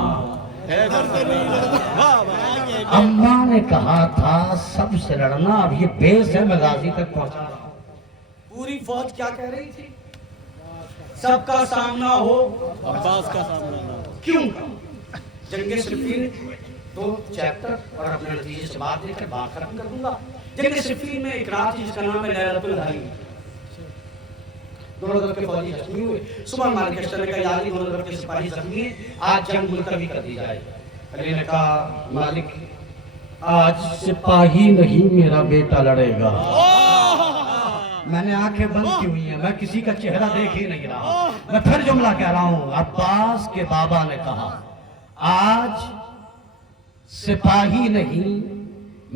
اماں نے کہا تھا سب سے لڑنا. اب یہ بیس ہے، میں غازی تک پہنچا رہا ہوں. پوری فوج کیا کہہ رہی تھی؟ سب کا سامنا ہو، عباس کا سامنا نہ. کیوں؟ جنگ صفین 2 چیپٹر اور اپنے نتیجے سے بات لے کر بات ختم کر دوں گا. جنگ صفین میں ایک رات تھی جس کا نام ہے لیلۃ الحری. دونوں طرف کے فوجی زخمی ہوئے. صبح مالک اشتر نے کہا یا علی دونوں طرف کے سپاہی زخمی ہیں، آج جنگ ملتوی کر دی جائے. علی نے کہا مالک آج سپاہی نہیں میرا بیٹا لڑے گا. میں نے آنکھیں بند کی ہوئی ہیں، میں کسی کا چہرہ دیکھ ہی نہیں رہا. میں پھر جملہ کہہ رہا ہوں. عباس کے بابا نے کہا آج سپاہی نہیں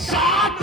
7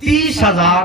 30,000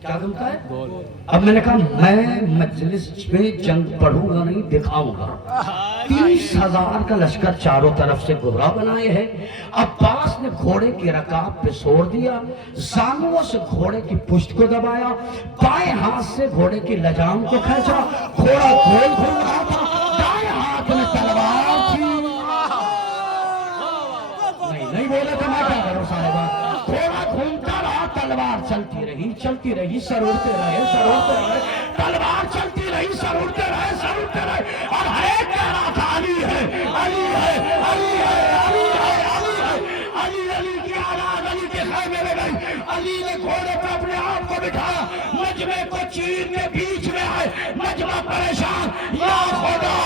کیا بولتا ہے؟ اب میں نے کہا میں مجلس میں جنگ پڑھوں گا نہیں، دکھاؤں گا. 30,000 کا لشکر چاروں طرف سے گھرا بنائے ہے. عباس نے گھوڑے کی رکاب پہ سوڑ دیا، زانووں سے گھوڑے کی پشت کو دبایا، بائیں ہاتھ سے گھوڑے کی لجام کو کھینچا. گھوڑا گول گھوم رہا تھا، دائیں ہاتھ میں تلوار تھی. نہیں بولے تو میں کیا کروں صاحبہ. گھوڑا گھومتا رہا، تلوار چلتی رہی سر اڑتے رہے تلوار چلتی رہی سر اڑتے رہے اور ہے کہہ رہا تھا علی ہے علی ہے علی ہے علی ہے علی ہے علی علی کی آواز علی کے خیمے میں گئی. علی نے گھوڑے پہ اپنے آپ کو بٹھایا، مجمع کو چیر کے بیچ میں آئے. مجمع پریشان، یا خدا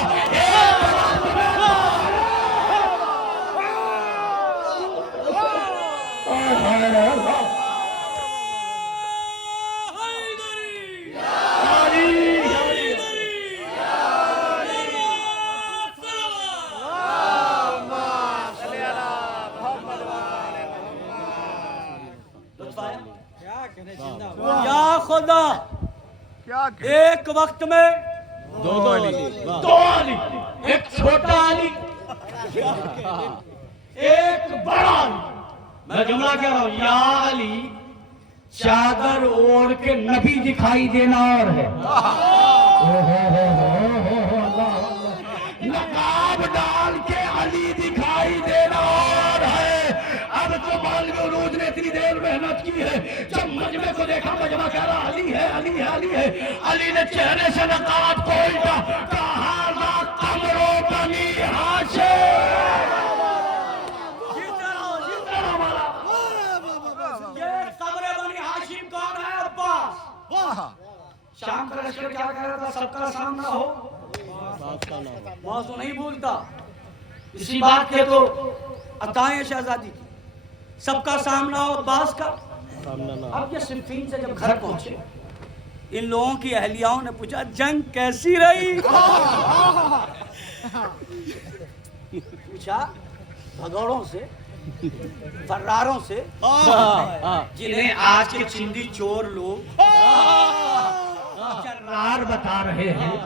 یا خدا، کیا کہ ایک وقت میں دو علی دو علی، ایک چھوٹا علی ایک بڑا علی. میں جملہ کہہ رہا ہوں، یا علی چادر اوڑھ کے نبی دکھائی دینا اور ہے، نقاب ڈال کے علی دکھائی دینا اور ہے. اب تو مولوی عروج نے اتنی دیر محنت کی ہے، جب مجمع کو دیکھا مجمع کہہ رہا علی ہے علی ہے علی ہے. علی نے چہرے سے نقاب کو الٹا کہا قمر بنی ہاشم. یہ قبر بنی ہاشم کون ہے؟ عباس. شام کا لشکر کیا کہہ رہا تھا؟ سب کا سامنا ہو. موضوع نہیں بھولتا، اسی بات کے تو عطائیں شہزادی کی. سب کا سامنا ہو عباس کا. اب یہ صنفین سے جب گھر پہنچے، ان لوگوں کی اہلیاؤں نے پوچھا جنگ کیسی رہی؟ پوچھا بھگوڑوں سے، فراروں سے، جنہیں آج کے چندی چور لوگ جرار بتا رہے ہیں.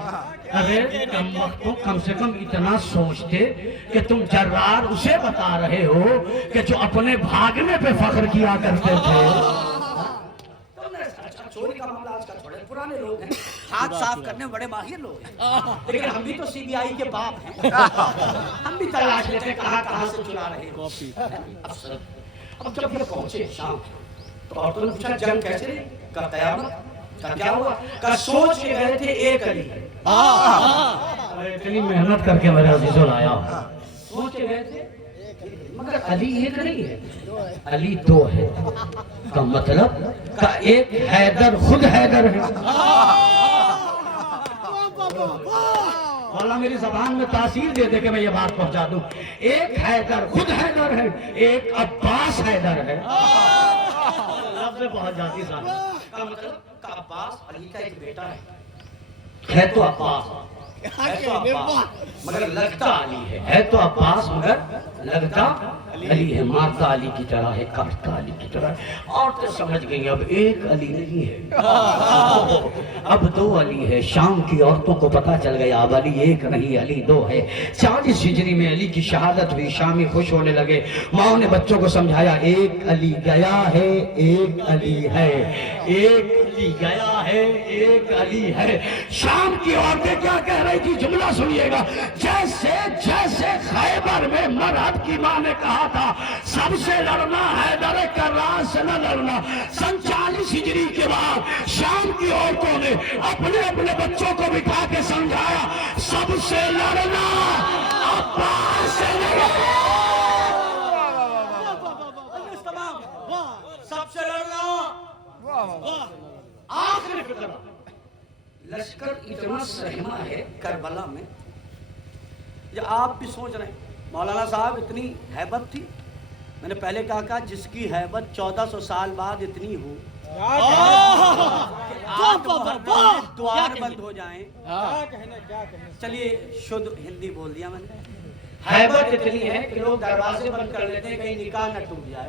ارے کم وقت کو کم سے کم اتنا سوچتے کہ تم جرار اسے بتا رہے ہو کہ جو اپنے بھاگنے پہ فخر کیا کرتے تھے. چوری کا معاملہ آج کا چھوڑے، پرانے لوگ ہیں، ہاتھ صاف کرنے میں بڑے ماہر لوگ ہیں. لیکن ہم بھی تو سی بی آئی کے باپ ہیں، ہم بھی تلاش لیتے ہیں کہاں سے چلا رہے ہو. اب جب یہ پہنچے شام تو عورتوں نے پوچھا جنگ کیسے رہی؟ کہا قیامت. کہا کیا ہوا؟ کہا سوچ کے گئے تھے ایک علی ہے. اتنی محنت کر کے میرے عزیزوں لایا. سوچ کے گئے تھے مگر علی ایک نہیں ہے، علی دو ہے. کا مطلب کا ایک حیدر خود حیدر ہے. مولا میری زبان میں تاثیر دے دے کہ میں یہ بات پہنچا دوں. ایک حیدر خود حیدر ہے، ایک عباس حیدر ہے. لفظ بہت جاتی صاحب. کا مطلب کہ عباس علی کا ایک بیٹا ہے تو عباس مگر لگتا علی ہے تو عباس مگر لگتا علی ہے. مارتا علی کی طرح ہے، کاٹتا علی کی طرح ہے. عورتیں سمجھ گئی اب ایک علی نہیں ہے، اب دو علی ہے. شام کی عورتوں کو پتا چل گیا اب علی ایک نہیں علی دو ہے. 40 ہجری میں علی کی شہادت ہوئی. شامی خوش ہونے لگے. ماں نے بچوں کو سمجھایا ایک علی گیا ہے ایک علی ہے، ایک علی گیا ہے ایک علی ہے. شام کی عورتیں کیا کہہ رہی تھی جملہ سنیے گا. جیسے جیسے خیبر میں مرحب کی ماں نے کہا تھا سب سے لڑنا حیدر کرار سے نہ لڑنا، 40 ہجری کے بعد شام کی عورتوں نے اپنے اپنے بچوں کو بٹھا کے سمجھایا سب سے لڑنا عباس سے نہیں. سب سے لڑنا. آخری فکر لشکر اتنا سہما ہے کربلا میں. یہ آپ بھی سوچ رہے ہیں مولانا صاحب اتنی ہیبت تھی. میں نے پہلے کہا جس کی ہیبت 1400 سال بعد اتنی ہو دوار بند ہو جائیں. چلیے شدھ ہندی بول دیا میں نے. ہیبت اتنی ہے کہ لوگ دروازے بند کر لیتے ہیں کہیں نکاح نہ ٹوٹ جائے.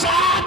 7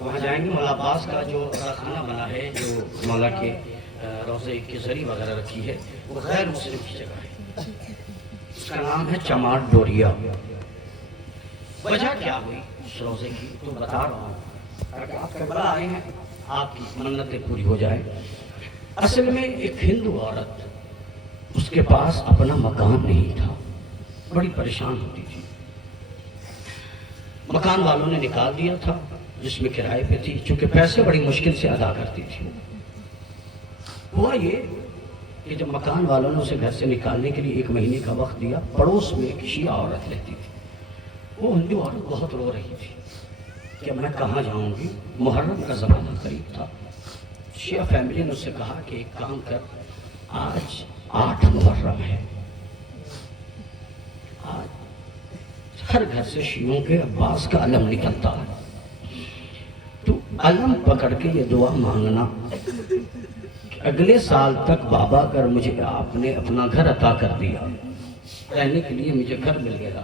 وہاں جائیں گے. مولا عباس کا جو خانہ بنا ہے, جو مولا کے روضے کی زری وغیرہ رکھی ہے, وہ غیر مسلم کی جگہ ہے. اس کا نام ہے چماڑ ڈوریا. وجہ کیا ہوئی اس روضے کی تو بتا رہا ہوں, تاکہ آپ کربلا آئے ہیں, آپ کی منتیں پوری ہو جائیں. اصل میں ایک ہندو عورت, اس کے پاس اپنا مکان نہیں تھا, بڑی پریشان ہوتی تھی. مکان والوں نے نکال دیا تھا جس میں کرائے پہ تھی, چونکہ پیسے بڑی مشکل سے ادا کرتی تھی. ہوا یہ کہ جب مکان والوں نے اسے گھر سے نکالنے کے لیے 1 مہینے کا وقت دیا, پڑوس میں ایک شیعہ عورت رہتی تھی. وہ ہندو عورت بہت رو رہی تھی کہ میں کہاں جاؤں گی, محرم کا زمانہ قریب تھا. شیعہ فیملی نے اس سے کہا کہ ایک کام کر, آج 8 محرم ہے, آج ہر گھر سے شیعوں کے عباس کا علم نکلتا ہے, تو علم پکڑ کے یہ دعا مانگنا کہ اگلے سال تک بابا اگر مجھے آپ نے اپنا گھر عطا کر دیا, رہنے کے لیے مجھے گھر مل گیا,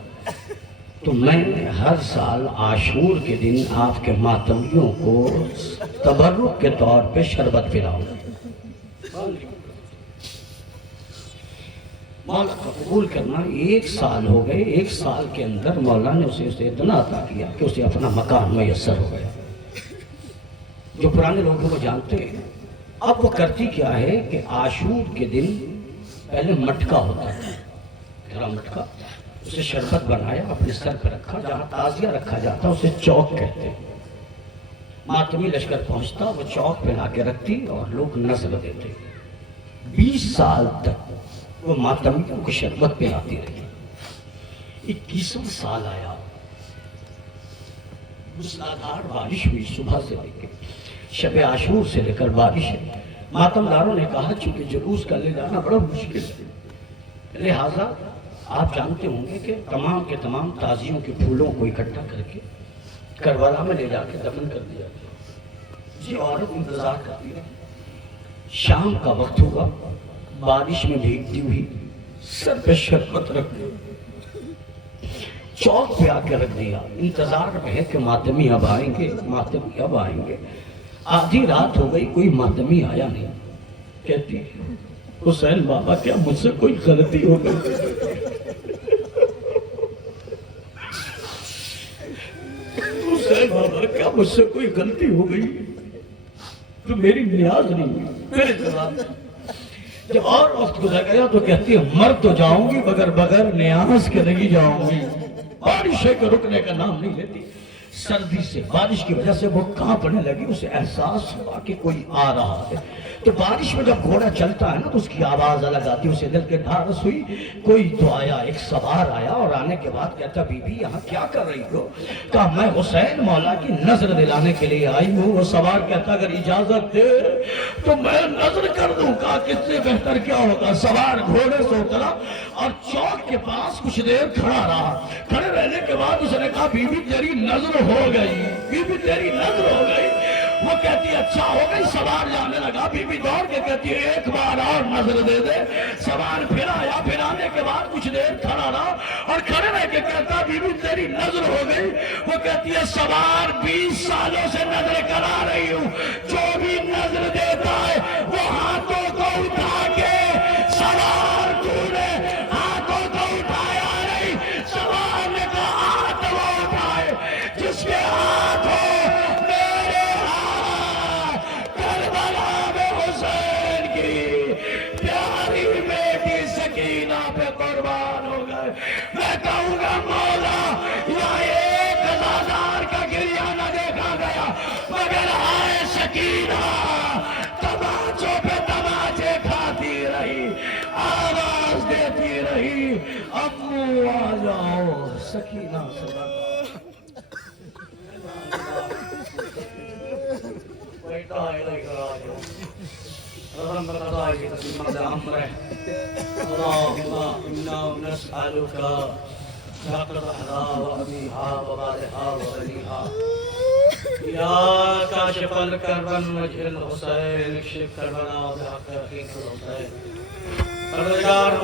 تو میں ہر سال عاشور کے دن آپ کے ماتمیوں کو تبرک کے طور پہ شربت پلاؤں. مولا کا قبول کرنا. 1 سال ہو گئے, 1 سال کے اندر مولا نے اسے اتنا عطا کیا کہ اسے اپنا مکان میسر ہو گیا. جو پرانے لوگ وہ جانتے ہیں. اب وہ کرتی کیا ہے کہ عاشور کے دن پہلے مٹکا ہوتا تھا, گھرا مٹکا, اسے شربت بنایا, اپنے سر پہ رکھا, جہاں تعزیہ رکھا جاتا اسے چوک کہتے. ماتمی لشکر پہنچتا, وہ چوک پہ لا کے رکھتی اور لوگ نظر دیتے. 20 سال تک وہ ماتمیوں کو شربت پلاتی رہی. 21واں سال آیا, موسلادھار بارش ہوئی صبح سے لے کے شب عاشور سے لے کر بارش ہے. ماتمداروں نے کہا چونکہ جلوس کا لے جانا بڑا مشکل ہے, لہٰذا آپ جانتے ہوں گے کہ تمام کے تمام تازیوں کے پھولوں کو اکٹھا کر کے کربلا میں لے جا کے دفن کر دیا. جی عورت انتظار کرتی رہی. شام کا وقت ہوا, بارش میں بھیگتی ہوئی سر پہ شربت رکھ دی, چوک پہ آ کے رکھ دیا. انتظار میں ہے کہ ماتمی اب آئیں گے, ماتمی اب آئیں گے. آدھی رات ہو گئی, کوئی ماتمی آیا نہیں. کہتی حسین بابا کیا مجھ سے کوئی غلطی ہو گئی؟ حسین بابا کیا مجھ سے کوئی غلطی ہو گئی تو میری نیاز نہیں ہوئی؟ میرے جواب جب اور وقت گزر گیا تو کہتی ہے مر تو جاؤں گی مگر بغیر نیاز کے نہیں جاؤں گی. بارش کے رکنے کا نام نہیں لیتی. سردی سے, بارش کی وجہ سے وہ کانپنے لگی. اسے احساس ہوا کہ کوئی آ رہا ہے. تو بارش میں جب گھوڑا چلتا ہے نا تو اس کی آواز الگ آتی. اسے دل کے ڈھارس ہوئی. کوئی تو آیا, ایک سوار آیا, اور آنے کے بعد کہتا بی بی یہاں کیا کر رہی ہو؟ کہا میں حسین مولا کی نظر دلانے کے لیے آئی ہوں. وہ سوار کہتا اگر اجازت دے تو میں نظر کر دوں. کہا کس سے بہتر کیا ہوگا. سوار گھوڑے سے اترا اور چوک کے پاس کچھ دیر کھڑا رہا. کھڑے رہنے کے بعد اس نے کہا بی بی تیری نظر ہو گئی, بی بی تیری نظر ہو گئی. وہ کہتی اچھا ہو گئی. سوار جانے لگا. بی بی دوڑ کے کہتی ہے ایک بار اور نظر دے دے. سوار پھر آیا, پھر آنے کے بعد کچھ دیر کھڑا رہا اور کھڑے رہ کے کہتا بی بی تیری نظر ہو گئی. وہ کہتی ہے سوار 20 سالوں سے نظر کرا رہی ہوں, جو بھی نظر دیتا ہے وہ ہاتھوں کو اٹھا کے سوار تو نے ہاتھوں کو اٹھایا نہیں. سوار نے کہا ہاتھ وہ اٹھائے جس کے ہاتھ ہو. قربان ہو گئے. میں کہوں گا مولا یہاں 1000 کا گریہ نہ دیکھا گیا مگر آئے سکینہ تماچوں پہ تماچے کھاتی رہی, آواز دیتی رہی امو آ جاؤ. سکینہ اللهم إنا نسألك حق الأحرى وأبيها وبالها وبنيها يا كاشف الكرب وجه الحسين اكشف كربنا بحق أخيك الحسين.